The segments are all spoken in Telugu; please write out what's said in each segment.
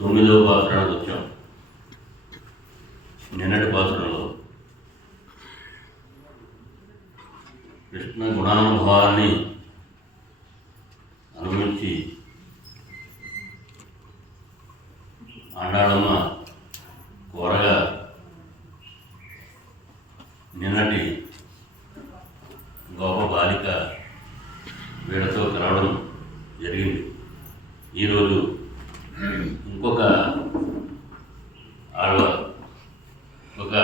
9వ పాత్రలకు వచ్చాం. నిన్నటి పాత్రలో కృష్ణ గుణానుభవాన్ని అనుభవించి ఆండాళమ్మ కోరగా నిన్నటి గొప్ప బాలిక వీళ్ళతో కలవడం జరిగింది. ఈరోజు ఇంకొక ఆడవారు, ఒక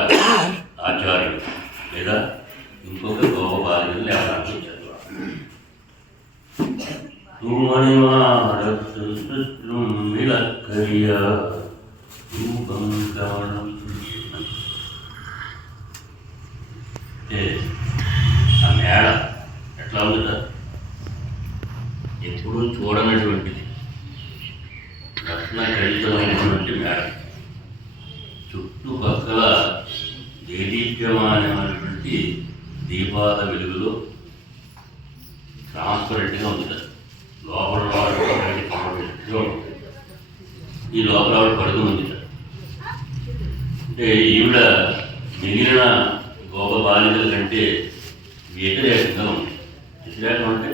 ఆచార్యుడు లేదా ఇంకొక గొప్ప బాలికలు లేవడానికి వచ్చారు. ఆ మేడ ఎట్లా ఉందా? ఎప్పుడూ చూడనటువంటిది, రత్నఖచితమైనటువంటి మేడ. చుట్టుపక్కల దేదీప్యమానమైనటువంటి దీపాల వెలుగులో ట్రాన్స్పరెంట్గా ఉంది. లోపల ఈ లోపల ఆవిడ పడుతుంది. అంటే ఈవిడ మిగిలిన గొప్ప బాలికల కంటే వ్యతిరేకంగా ఉంది. వ్యతిరేకం అంటే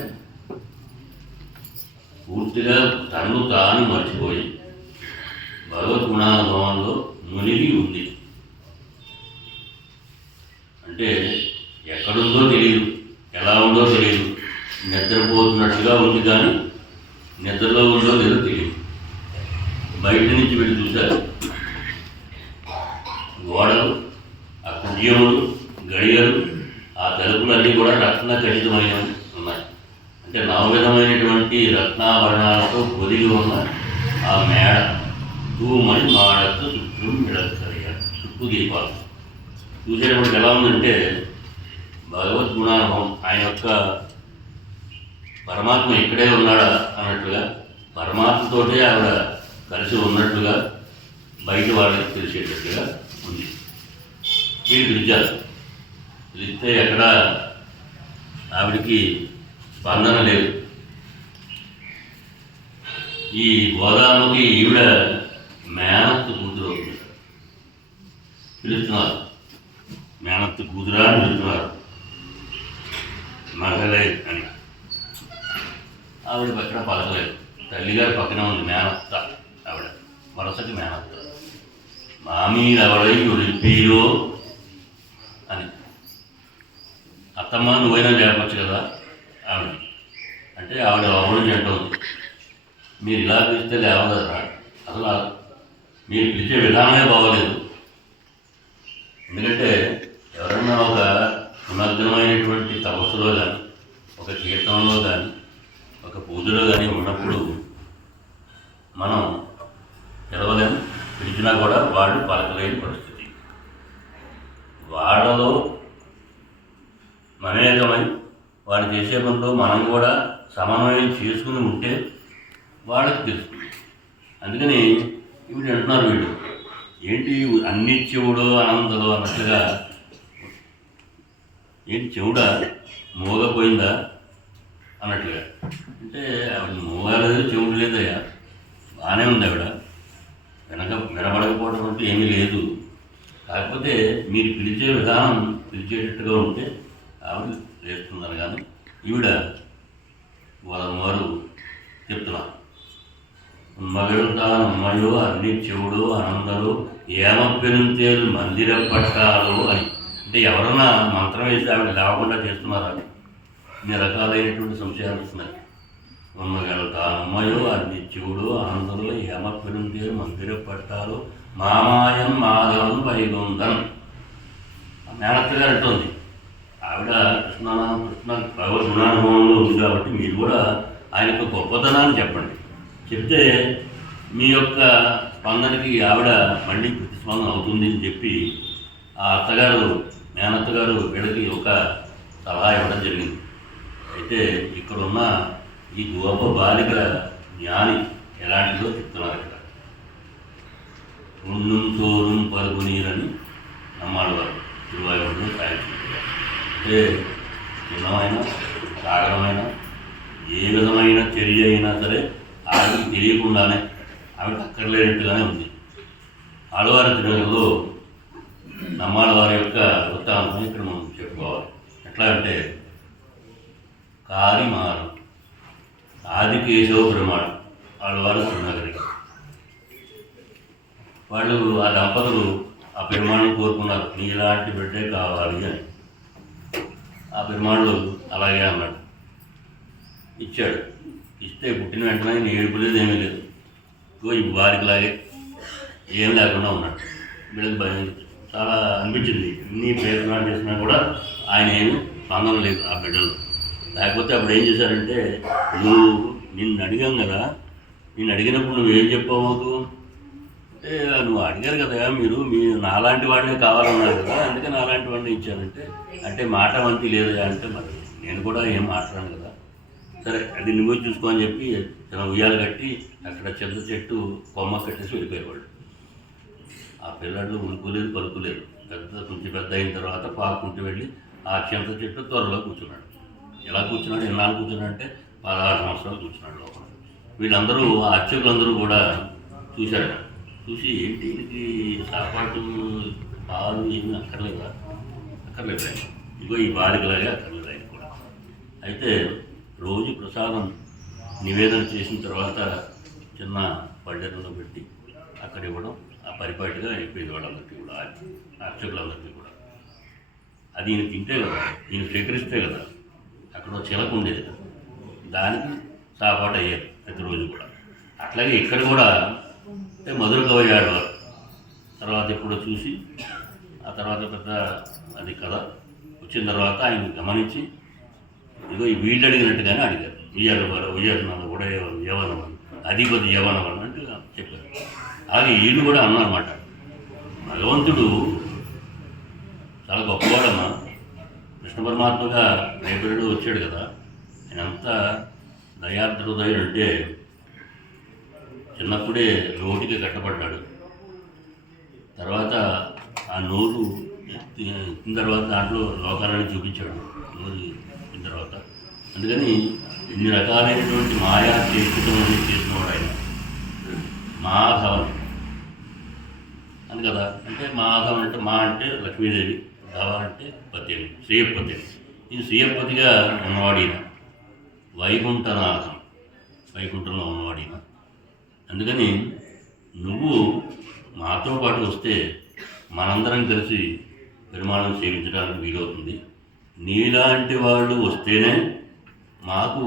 పూర్తిగా తనను తాను మర్చిపోయి భగవద్గుణానుభవంలో మునిగి ఉంది. అంటే ఎక్కడుందో తెలియదు, ఎలా ఉందో తెలియదు, నిద్రపోతున్నట్టుగా ఉంది కానీ నిద్రలో ఉందో లేదో తెలియదు. బయట నుంచి వెళ్ళి చూశారు, గోడలు, ఆ కుడ్యములు, గడియలు, ఆ తలుపులన్నీ కూడా రత్నఖచితమైనవి ఉన్నాయి. అంటే నవవిధమైనటువంటి రత్నాభరణాలతో పొదిగి ఉన్న ఆ మేడ తూమని మాడతో చుట్టూ మిడక్కరయ్య చుట్టూ దీపాలు. చూసేటప్పటికి ఎలా ఉందంటే భగవద్గుణానుభవం, ఆయన యొక్క పరమాత్మ ఇక్కడే ఉన్నాడా అన్నట్లుగా, పరమాత్మతోటే ఆవిడ కలిసి ఉన్నట్లుగా బయట వాళ్ళకి తెలిసేటట్టుగా ఉంది. మీరు పిలిచారు, పిలిస్తే ఎక్కడ ఆవిడికి స్పందన లేదు. ఈ గోదాముకి ఈవిడ మేనత్తు కూతురు అవుతుంది. పిలుస్తున్నారు, మేనత్తు కూతురా అని పిలుస్తున్నారు, మగలే అని. ఆవిడ పక్కన పలకలేదు. తల్లిగారి పక్కన ఉంది మేనత్త, ఆవిడ వరసకి మేనత్త. మామీరవడై ఒలిపీరో అని. అత్తమ్మ నువ్వైనా లేపచ్చు కదా ఆవిడ అంటే, ఆవిడ అవడం అంటుంది. మీరు ఇలా పిలిస్తే లేవదరా, అసలు మీరు పిలిచే విధానమే బాగోలేదు. ఎందుకంటే ఎవరన్నా ఒక సుమగ్నమైనటువంటి తపస్సులో కానీ, ఒక కీర్తనలో కానీ, ఒక పూజలో కానీ ఉన్నప్పుడు మనం పిలవలేము, పిలిచినా కూడా వాళ్ళు పలకలేని పరిస్థితి. వాళ్ళలో మమేకమై వాడు చేసే పనిలో మనం కూడా సమన్వయం చేసుకుని ఉంటే వాళ్ళకి తెలుస్తుంది. అందుకని ఇప్పుడు అంటున్నారు, వీళ్ళు ఏంటి అన్ని చెవుడో అనంతలో అన్నట్లుగా. ఏంటి చెవుడా మోగపోయిందా అన్నట్లుగా. అంటే ఆవిడ మోగాలేదు, చెవుడు లేదయ్యా, బాగానే ఉంది ఆవిడ, వినబడకపోవడం అంటూ ఏమీ లేదు. కాకపోతే మీరు పిలిచే విధానం పిలిచేటట్టుగా ఉంటే ఆవిడ చేస్తున్నారు. కానీ ఈవిడ వారు చెప్తున్నారు, మగడుతాను అమ్మయో అన్ని చెవుడు అనందరూ ఏమప్పెనుంతేలు మందిర పట్టాలు అని. అంటే ఎవరన్నా మంత్రం వేసి ఆవిడ లేవకుండా చేస్తున్నారా? ఇన్ని రకాలైనటువంటి సంశయాలు వస్తున్నాయి. ఉమ్మగలుగుతాను అమ్మయో అన్ని చెవుడు ఆనందరూ ఏమప్పెనుంతేలు మందిర పట్టాలు మామాయం మాధవం వైగుంధన్. మేనత్త గారు అంటుంది. ఆవిడ కృష్ణ భగవద్గుణానుభవంలో ఉంది కాబట్టి మీరు కూడా ఆయనకు గొప్పతనాన్ని చెప్పండి. చెప్తే మీ యొక్క స్పందనకి ఆవిడ మళ్ళీ ప్రతిస్పందన అవుతుంది అని చెప్పి ఆ అత్తగారు, మేనత్తగారు వీళ్ళకి ఒక సలహా ఇవ్వడం జరిగింది. అయితే ఇక్కడున్న ఈ గొప్ప బాలిక జ్ఞాని ఎలాంటిదో చెప్తున్నారు. ఇక్కడ ఉండుం తోరుం పరుగు నీరని నమ్మాళ్ళవారు తిరువాయుడు సాయించారు. అంటే చిన్నమైన సాగరమైన ఏ విధమైన చర్య అయినా సరే ఆవిడకి తెలియకుండానే ఆవిడకి అక్కర్లేనట్టుగానే ఉంది. ఆళ్వారి తిరుమలలో నమ్మాళ్ళ వారి యొక్క వృత్తాంతం ఇక్కడ మనం చెప్పుకోవాలి. ఎట్లా అంటే కారిమారు ఆదికేశవ పెరుమాళ్ ఆళ్వారు తిరునగరి. వాళ్ళు ఆ దంపతులు ఆ పెరుమాళ్ళను కోరుకున్నారు, నీలాంటి బిడ్డే కావాలి అని. ఆ పెరుమాళ్ళు అలాగే అన్నాడు, ఇచ్చాడు. ఇస్తే పుట్టిన వెంటనే ఏడుపు లేదు, ఏమీ లేదు. ఈ వారికిలాగే ఏం లేకుండా ఉన్నాడు. వీళ్ళకి భయం చాలా అనిపించింది. ఇన్ని ప్రయత్నాలు చేసినా కూడా ఆయన ఏమి స్పందన లేదు ఆ బిడ్డలు. లేకపోతే అప్పుడు ఏం చేశారంటే, నిన్ను అడిగాం కదా, నేను అడిగినప్పుడు నువ్వేం చెప్పావు మాకు అంటే, నువ్వు అడిగారు కదా మీరు నాలాంటి వాడినే కావాలన్నారు కదా, అందుకే నాలాంటి వాడిని ఇచ్చానంటే, అంటే మాట వంతి లేదు అంటే మరి నేను కూడా ఏం మాట్లాడాను కదా, సరే అది నువ్వే చూసుకో అని చెప్పి చిన్న ఉయ్యాలు కట్టి అక్కడ చింత చెట్టు కొమ్మ కట్టేసి వెళ్ళిపోయేవాళ్ళు. ఆ పిల్లలు ఉనుకోలేదు, పలుకులేదు. కొంచెం పెద్ద అయిన తర్వాత పాకుంటూ వెళ్ళి ఆ చింత చెట్టు త్వరలో కూర్చున్నాడు. ఎలా కూర్చున్నాడు, ఎన్నాళ్ళు కూర్చున్నాడు అంటే 16 సంవత్సరాలు కూర్చున్నాడు లోపల. వీళ్ళందరూ ఆ అర్చకులందరూ కూడా చూశారు. చూసి ఏంటి ఇది సాపాటు పాలు ఏమీ అక్కర్లేదు ఆయన, ఇగో ఈ బాలికలాగే అక్కర్లేదు ఆయన కూడా. అయితే రోజు ప్రసాదం నివేదన చేసిన తర్వాత చిన్న పళ్ళెంలో పెట్టి అక్కడ ఇవ్వడం, ఆ పరిపాటిగా అయిపోయింది వాళ్ళందరికీ కూడా, అర్చకులందరికీ కూడా. అది ఈయన తింటే కదా, ఈయన స్వీకరిస్తే కదా, అక్కడ చిలక ఉండేది కదా, దానికి సాపాటు అయ్యారు ప్రతిరోజు కూడా. అట్లాగే ఇక్కడ కూడా మధుర కవయ్యాడు వారు తర్వాత ఎప్పుడో చూసి, ఆ తర్వాత పెద్ద అది కథ వచ్చిన తర్వాత ఆయన గమనించి, ఇదిగో ఈ వీళ్ళు అడిగినట్టుగానే అడిగారు. ఉయ్యాలన్నారు కూడా యవనం, అధిపతి యవనం అన్నట్టు చెప్పారు. అలాగే వీళ్ళు కూడా అన్నారన్నమాట, భగవంతుడు చాలా గొప్పవాడమ్మా, కృష్ణ పరమాత్మగా రేపటిలో వచ్చాడు కదా, ఆయన అంతా దయార్ద్రుదయుడు. అంటే చిన్నప్పుడే నోటికి కట్టబడ్డాడు, తర్వాత ఆ నోరు ఎత్తిన తర్వాత దాంట్లో లోకాలని చూపించాడు నోరు ఎత్తిన తర్వాత. అందుకని ఇన్ని రకాలైనటువంటి మాయా చేస్తున్నవన్నీ చేసినవాడు ఆయన. మాధవన్ అని కదా, అంటే మాధవన్ అంటే మా అంటే లక్ష్మీదేవి, ధవ అంటే పతి అని, శ్రీయపతి అని. ఈ శ్రీయపతిగా ఉన్నవాడిన వైకుంఠనాథం, వైకుంఠంలో ఉన్నవాడిన. అందుకని నువ్వు మాతో పాటు వస్తే మనందరం కలిసి పెరుమాళం సేవించడానికి వీలవుతుంది. నీలాంటి వాళ్ళు వస్తేనే మాకు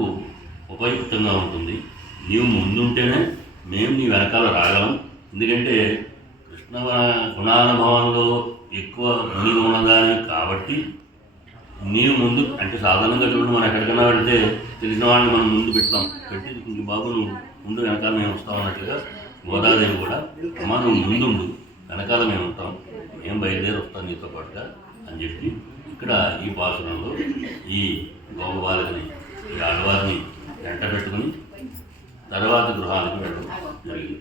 ఉపయుక్తంగా ఉంటుంది. నీవు ముందుంటేనే మేము నీ వెనకాల రాగలం. ఎందుకంటే కృష్ణ గుణానుభవంలో ఎక్కువ మునిగి ఉన్నదాని కాబట్టి నీవు ముందు, అంటే సాధారణంగా చూడండి, మనం ఎక్కడికైనా వెళ్తే తెలిసిన వాళ్ళని మనం ముందు పెట్టి ఇంక బాబు నువ్వు ముందు వెనకాల మేము వస్తాం అన్నట్లుగా గోదాదేవి కూడా, అమ్మ నువ్వు ముందుండు, వెనకాల మేము ఉంటాం, మేము బయలుదేరి వస్తాం నీతో పాటుగా అని చెప్పి ఇక్కడ ఈ పాసురంలో ఈ గోపబాలికని, ఈ ఆడవారిని వెంట పెట్టుకుని తర్వాత గృహానికి వెళ్ళడం జరిగింది.